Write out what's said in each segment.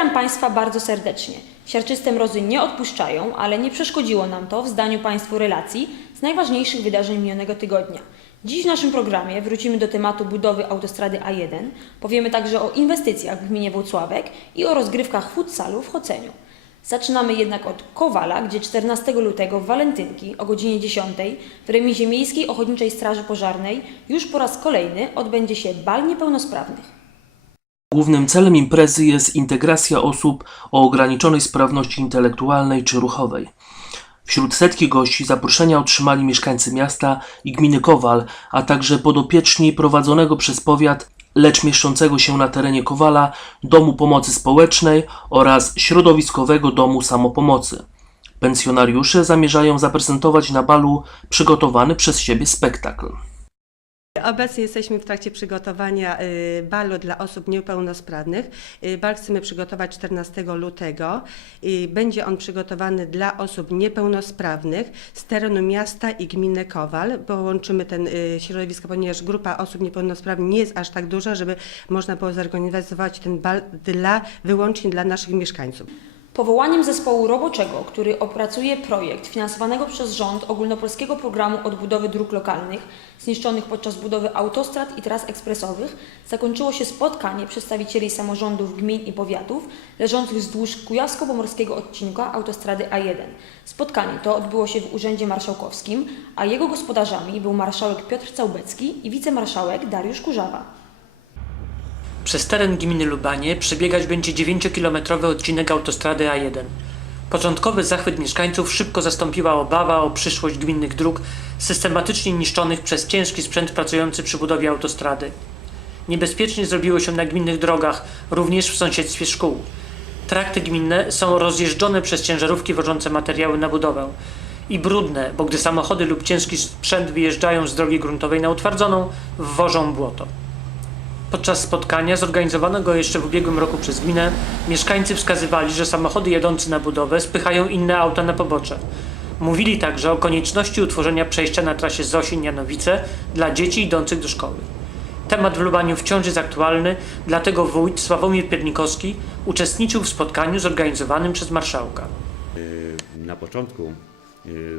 Witam Państwa bardzo serdecznie. Siarczyste mrozy nie odpuszczają, ale nie przeszkodziło nam to w zdaniu Państwu relacji z najważniejszych wydarzeń minionego tygodnia. Dziś w naszym programie wrócimy do tematu budowy autostrady A1. Powiemy także o inwestycjach w gminie Włocławek i o rozgrywkach futsalu w Choceniu. Zaczynamy jednak od Kowala, gdzie 14 lutego w Walentynki o godzinie 10 w remizie Miejskiej Ochotniczej Straży Pożarnej już po raz kolejny odbędzie się bal niepełnosprawnych. Głównym celem imprezy jest integracja osób o ograniczonej sprawności intelektualnej czy ruchowej. Wśród setki gości zaproszenia otrzymali mieszkańcy miasta i gminy Kowal, a także podopieczni prowadzonego przez powiat, lecz mieszczącego się na terenie Kowala Domu Pomocy Społecznej oraz Środowiskowego Domu Samopomocy. Pensjonariusze zamierzają zaprezentować na balu przygotowany przez siebie spektakl. Obecnie jesteśmy w trakcie przygotowania y, balu dla osób niepełnosprawnych. Y, Bal chcemy przygotować 14 lutego. Będzie on przygotowany dla osób niepełnosprawnych z terenu miasta i gminy Kowal. Połączymy ten y, środowisko, ponieważ grupa osób niepełnosprawnych nie jest aż tak duża, żeby można było zorganizować ten bal dla, wyłącznie dla naszych mieszkańców. Powołaniem zespołu roboczego, który opracuje projekt finansowanego przez rząd ogólnopolskiego programu odbudowy dróg lokalnych zniszczonych podczas budowy autostrad i tras ekspresowych, zakończyło się spotkanie przedstawicieli samorządów gmin i powiatów leżących wzdłuż kujawsko-pomorskiego odcinka autostrady A1. Spotkanie to odbyło się w Urzędzie Marszałkowskim, a jego gospodarzami był marszałek Piotr Całbecki i wicemarszałek Dariusz Kurzawa. Przez teren gminy Lubanie przebiegać będzie 9-kilometrowy odcinek autostrady A1. Początkowy zachwyt mieszkańców szybko zastąpiła obawa o przyszłość gminnych dróg systematycznie niszczonych przez ciężki sprzęt pracujący przy budowie autostrady. Niebezpiecznie zrobiło się na gminnych drogach, również w sąsiedztwie szkół. Trakty gminne są rozjeżdżone przez ciężarówki wożące materiały na budowę i brudne, bo gdy samochody lub ciężki sprzęt wyjeżdżają z drogi gruntowej na utwardzoną, wwożą błoto. Podczas spotkania, zorganizowanego jeszcze w ubiegłym roku przez gminę, mieszkańcy wskazywali, że samochody jadące na budowę spychają inne auta na pobocze. Mówili także o konieczności utworzenia przejścia na trasie Zosiń-Janowice dla dzieci idących do szkoły. Temat w Lubaniu wciąż jest aktualny, dlatego wójt Sławomir Piernikowski uczestniczył w spotkaniu zorganizowanym przez marszałka. Na początku y,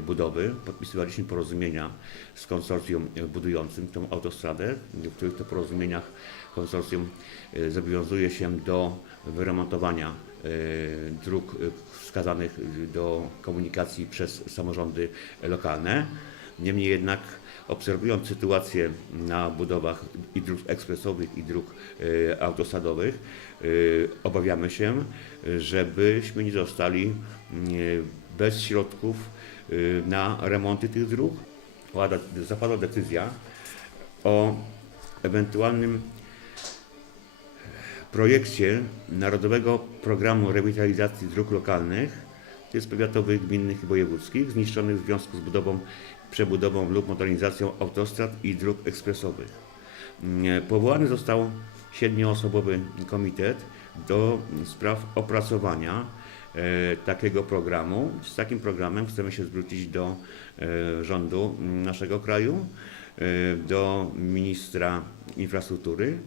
budowy podpisywaliśmy porozumienia z konsorcjum y, budującym tą autostradę, w których to porozumieniach konsorcjum y, zobowiązuje się do wyremontowania y, dróg y, wskazanych y, do komunikacji przez samorządy lokalne. Niemniej jednak obserwując sytuację na budowach i dróg ekspresowych i dróg y, autostradowych, y, obawiamy się, y, żebyśmy nie zostali y, bez środków y, na remonty tych dróg. Zapadła decyzja o ewentualnym projekcie Narodowego Programu Rewitalizacji Dróg Lokalnych, to jest powiatowych, gminnych i wojewódzkich, zniszczonych w związku z budową, przebudową lub modernizacją autostrad i dróg ekspresowych. Mm, Powołany został siedmioosobowy komitet do spraw opracowania takiego programu. Z takim programem chcemy się zwrócić do e, rządu naszego kraju, e, do ministra infrastruktury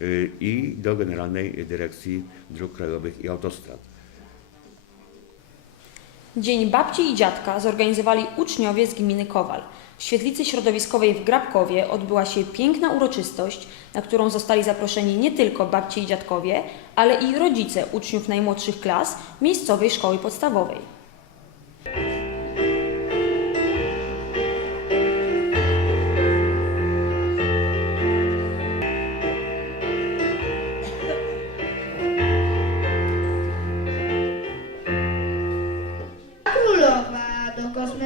e, i do Generalnej Dyrekcji Dróg Krajowych i Autostrad. Dzień Babci i Dziadka zorganizowali uczniowie z gminy Kowal. W świetlicy środowiskowej w Grabkowie odbyła się piękna uroczystość, na którą zostali zaproszeni nie tylko babcie i dziadkowie, ale i rodzice uczniów najmłodszych klas miejscowej szkoły podstawowej.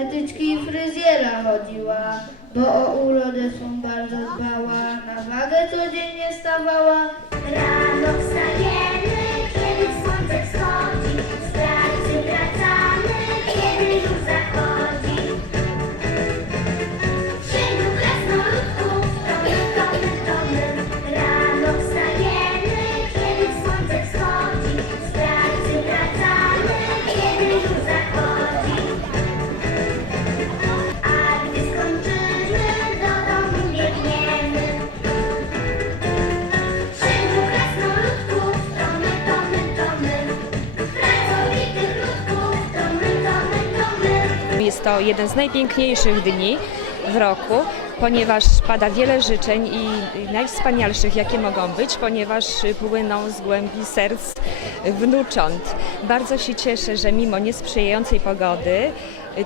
Kosmetyczki i fryzjera chodziła, bo o urodę swą bardzo dbała, na wagę codziennie stawała. To jeden z najpiękniejszych dni w roku, ponieważ pada wiele życzeń i najwspanialszych, jakie mogą być, ponieważ płyną z głębi serc wnucząt. Bardzo się cieszę, że mimo niesprzyjającej pogody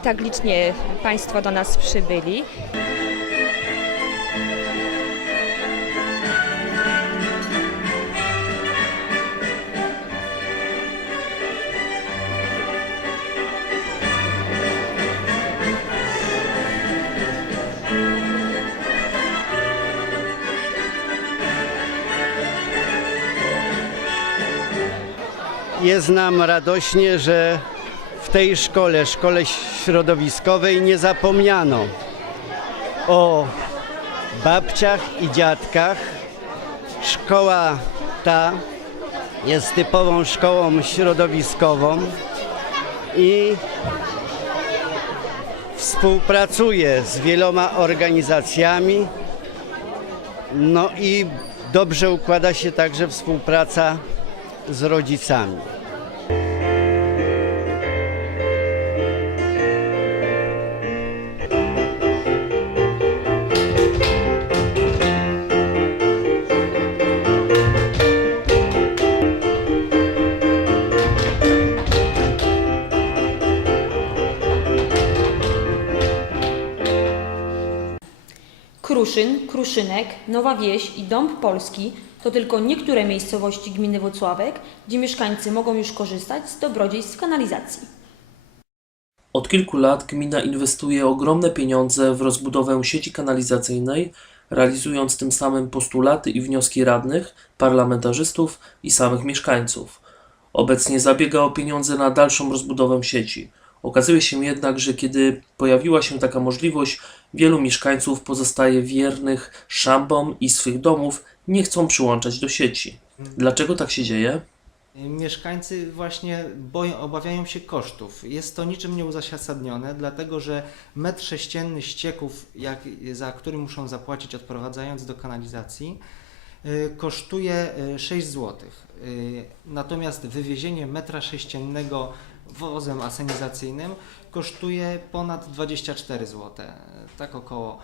tak licznie Państwo do nas przybyli. Jest nam radośnie, że w tej szkole, szkole środowiskowej nie zapomniano o babciach i dziadkach. Szkoła ta jest typową szkołą środowiskową i współpracuje z wieloma organizacjami. No i dobrze układa się także współpraca z rodzicami. Kruszyn, Kruszynek, Nowa Wieś i Dąb Polski to tylko niektóre miejscowości gminy Włocławek, gdzie mieszkańcy mogą już korzystać z dobrodziejstw kanalizacji. Od kilku lat gmina inwestuje ogromne pieniądze w rozbudowę sieci kanalizacyjnej, realizując tym samym postulaty i wnioski radnych, parlamentarzystów i samych mieszkańców. Obecnie zabiega o pieniądze na dalszą rozbudowę sieci. Okazuje się jednak, że kiedy pojawiła się taka możliwość, wielu mieszkańców pozostaje wiernych szambom i swych domów nie chcą przyłączać do sieci. Dlaczego tak się dzieje? Mieszkańcy właśnie boją, obawiają się kosztów. Jest to niczym nieuzasadnione, dlatego że metr sześcienny ścieków, jak, za który muszą zapłacić odprowadzając do kanalizacji, y, kosztuje y, 6 zł. Natomiast wywiezienie metra sześciennego wozem asenizacyjnym kosztuje ponad 24 zł, tak około.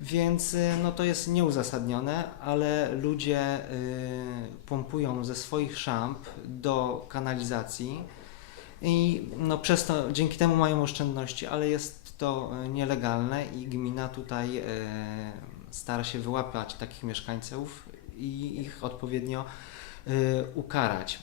Więc y, no to jest nieuzasadnione, ale ludzie y, pompują ze swoich szamp do kanalizacji i no przez to dzięki temu mają oszczędności, ale jest to y, nielegalne i gmina tutaj y, stara się wyłapać takich mieszkańców i ich odpowiednio y, ukarać.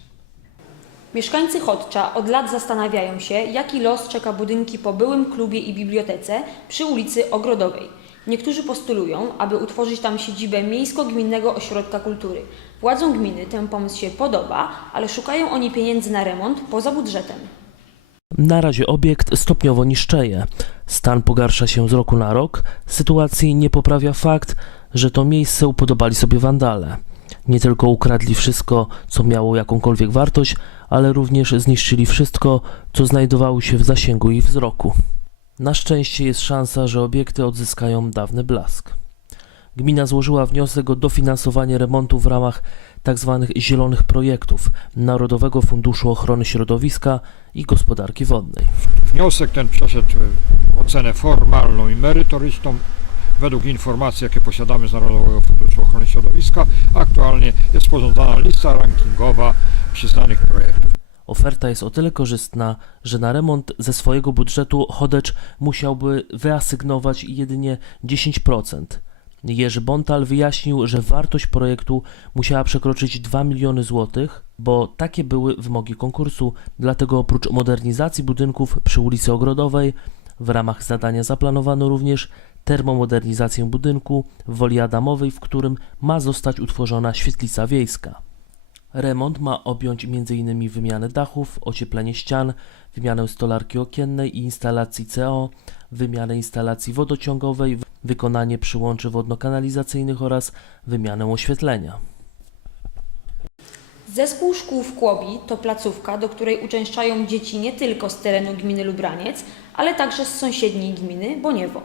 Mieszkańcy Chodcza od lat zastanawiają się, jaki los czeka budynki po byłym klubie i bibliotece przy ulicy Ogrodowej. Niektórzy postulują, aby utworzyć tam siedzibę Miejsko-Gminnego Ośrodka Kultury. Władzom gminy ten pomysł się podoba, ale szukają oni pieniędzy na remont poza budżetem. Na razie obiekt stopniowo niszczeje. Stan pogarsza się z roku na rok. Sytuacji nie poprawia fakt, że to miejsce upodobali sobie wandale. Nie tylko ukradli wszystko, co miało jakąkolwiek wartość, ale również zniszczyli wszystko, co znajdowało się w zasięgu ich wzroku. Na szczęście jest szansa, że obiekty odzyskają dawny blask. Gmina złożyła wniosek o dofinansowanie remontu w ramach tzw. zielonych projektów Narodowego Funduszu Ochrony Środowiska i Gospodarki Wodnej. Wniosek ten przeszedł ocenę formalną i merytoryczną. Według informacji, jakie posiadamy z Narodowego Funduszu Ochrony Środowiska, aktualnie jest sporządzana lista rankingowa przyznanych projektów. Oferta jest o tyle korzystna, że na remont ze swojego budżetu Chodecz musiałby wyasygnować jedynie 10%. Jerzy Bontal wyjaśnił, że wartość projektu musiała przekroczyć 2 miliony złotych, bo takie były wymogi konkursu, dlatego oprócz modernizacji budynków przy ulicy Ogrodowej, w ramach zadania zaplanowano również termomodernizację budynku w Woli Adamowej, w którym ma zostać utworzona świetlica wiejska. Remont ma objąć m.in. wymianę dachów, ocieplenie ścian, wymianę stolarki okiennej i instalacji CO, wymianę instalacji wodociągowej, wykonanie przyłączy wodno-kanalizacyjnych oraz wymianę oświetlenia. Zespół szkół w Kłobi to placówka, do której uczęszczają dzieci nie tylko z terenu gminy Lubraniec, ale także z sąsiedniej gminy Boniewo.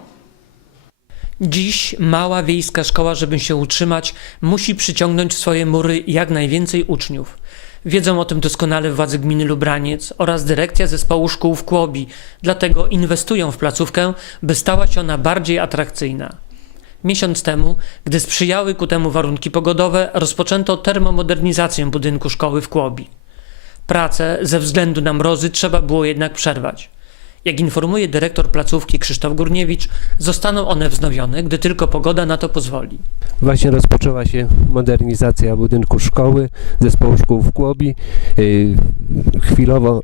Dziś mała wiejska szkoła, żeby się utrzymać, musi przyciągnąć w swoje mury jak najwięcej uczniów. Wiedzą o tym doskonale władze gminy Lubraniec oraz dyrekcja zespołu szkół w Kłobi, dlatego inwestują w placówkę, by stała się ona bardziej atrakcyjna. Miesiąc temu, gdy sprzyjały ku temu warunki pogodowe, rozpoczęto termomodernizację budynku szkoły w Kłobi. Prace ze względu na mrozy trzeba było jednak przerwać. Jak informuje dyrektor placówki Krzysztof Górniewicz, zostaną one wznowione, gdy tylko pogoda na to pozwoli. Właśnie rozpoczęła się modernizacja budynku szkoły, zespołu szkół w Kłobi. Yy, Chwilowo,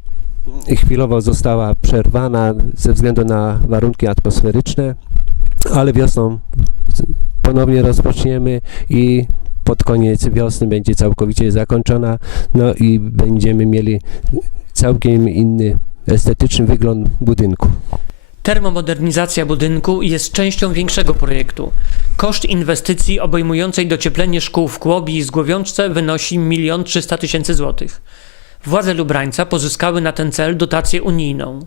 chwilowo została przerwana ze względu na warunki atmosferyczne, ale wiosną ponownie rozpoczniemy i pod koniec wiosny będzie całkowicie zakończona, no i będziemy mieli całkiem inny estetyczny wygląd budynku. Termomodernizacja budynku jest częścią większego projektu. Koszt inwestycji obejmującej docieplenie szkół w Kłobi i Zgłowiączce wynosi 1 300 tysięcy złotych. Władze Lubrańca pozyskały na ten cel dotację unijną.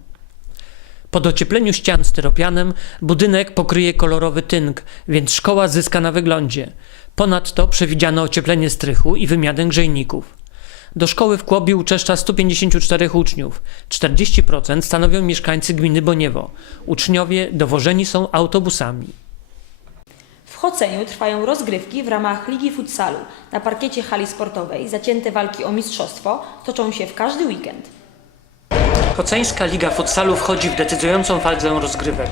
Po dociepleniu ścian styropianem budynek pokryje kolorowy tynk, więc szkoła zyska na wyglądzie. Ponadto przewidziano ocieplenie strychu i wymianę grzejników. Do szkoły w Kłobi uczęszcza 154 uczniów. 40% stanowią mieszkańcy gminy Boniewo. Uczniowie dowożeni są autobusami. W Choceniu trwają rozgrywki w ramach Ligi Futsalu. Na parkiecie hali sportowej zacięte walki o mistrzostwo toczą się w każdy weekend. Koceńska Liga Futsalu wchodzi w decydującą fazę rozgrywek.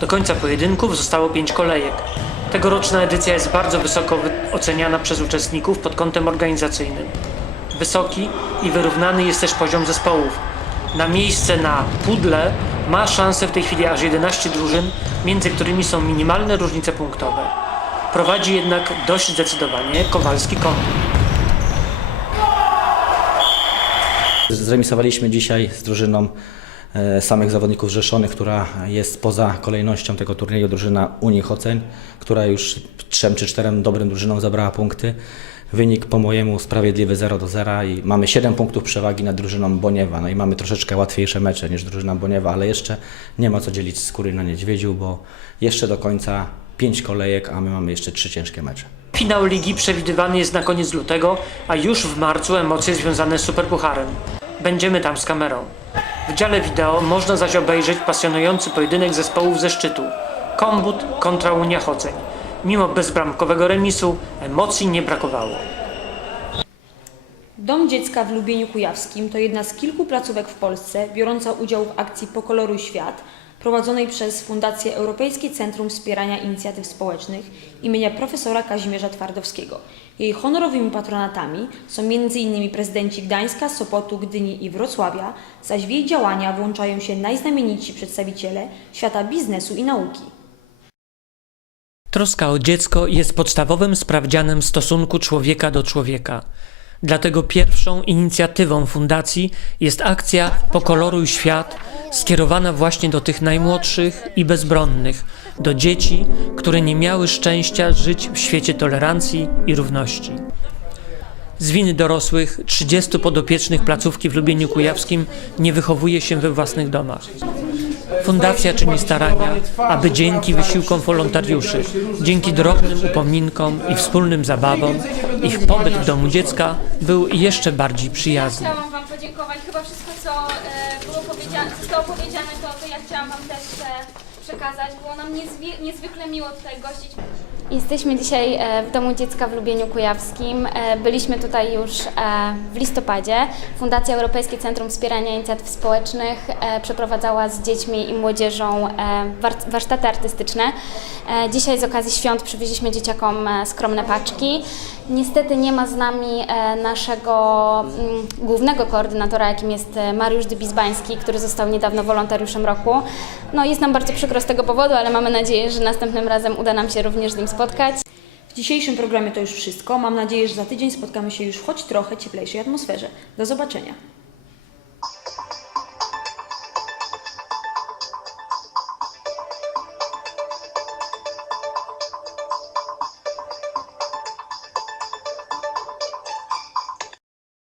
Do końca pojedynków zostało 5 kolejek. Tegoroczna edycja jest bardzo wysoko wy- oceniana przez uczestników pod kątem organizacyjnym. Wysoki i wyrównany jest też poziom zespołów. Na miejsce na pudle ma szansę w tej chwili aż 11 drużyn, między którymi są minimalne różnice punktowe. Prowadzi jednak dość zdecydowanie Kowalski Kontur. Zremisowaliśmy dzisiaj z drużyną e, samych zawodników zrzeszonych, która jest poza kolejnością tego turnieju, drużyna Unii Choceń, która już trzem czy czterem dobrym drużynom zabrała punkty. Wynik po mojemu sprawiedliwy 0 do 0 i mamy 7 punktów przewagi nad drużyną Boniewa. No i mamy troszeczkę łatwiejsze mecze niż drużyna Boniewa, ale jeszcze nie ma co dzielić skóry na niedźwiedziu, bo jeszcze do końca 5 kolejek, a my mamy jeszcze 3 ciężkie mecze. Finał ligi przewidywany jest na koniec lutego, a już w marcu emocje związane z Superpucharem. Będziemy tam z kamerą. W dziale wideo można zaś obejrzeć pasjonujący pojedynek zespołów ze szczytu. Kombut kontra Unia Choceń. Mimo bezbramkowego remisu emocji nie brakowało. Dom Dziecka w Lubieniu Kujawskim to jedna z kilku placówek w Polsce biorąca udział w akcji Pokoloruj Świat, prowadzonej przez Fundację Europejskie Centrum Wspierania Inicjatyw Społecznych imienia profesora Kazimierza Twardowskiego. Jej honorowymi patronatami są m.in. prezydenci Gdańska, Sopotu, Gdyni i Wrocławia, zaś w jej działania włączają się najznamienici przedstawiciele świata biznesu i nauki. Troska o dziecko jest podstawowym sprawdzianem stosunku człowieka do człowieka. Dlatego pierwszą inicjatywą fundacji jest akcja Pokoloruj Świat, skierowana właśnie do tych najmłodszych i bezbronnych, do dzieci, które nie miały szczęścia żyć w świecie tolerancji i równości. Z winy dorosłych 30 podopiecznych placówki w Lubieniu Kujawskim nie wychowuje się we własnych domach. Fundacja czyni starania, aby dzięki wysiłkom wolontariuszy, dzięki drobnym upominkom i wspólnym zabawom, ich pobyt w domu dziecka był jeszcze bardziej przyjazny. Chciałam Wam podziękować. Chyba wszystko, co e, było powiedziane, zostało powiedziane, to, to ja chciałam Wam też e, przekazać. Było nam niezwykle miło tutaj gościć. Jesteśmy dzisiaj e, w Domu Dziecka w Lubieniu Kujawskim. E, Byliśmy tutaj już e, w listopadzie. Fundacja Europejskie Centrum Wspierania Inicjatyw Społecznych przeprowadzała z dziećmi i młodzieżą war- warsztaty artystyczne. Dzisiaj z okazji świąt przywieźliśmy dzieciakom skromne paczki. Niestety nie ma z nami e, naszego mm, głównego koordynatora, jakim jest e, Mariusz Dybizbański, który został niedawno wolontariuszem roku. No jest nam bardzo przykro z tego powodu, ale mamy nadzieję, że następnym razem uda nam się również z nim spotkać. W dzisiejszym programie to już wszystko. Mam nadzieję, że za tydzień spotkamy się już w choć trochę cieplejszej atmosferze. Do zobaczenia.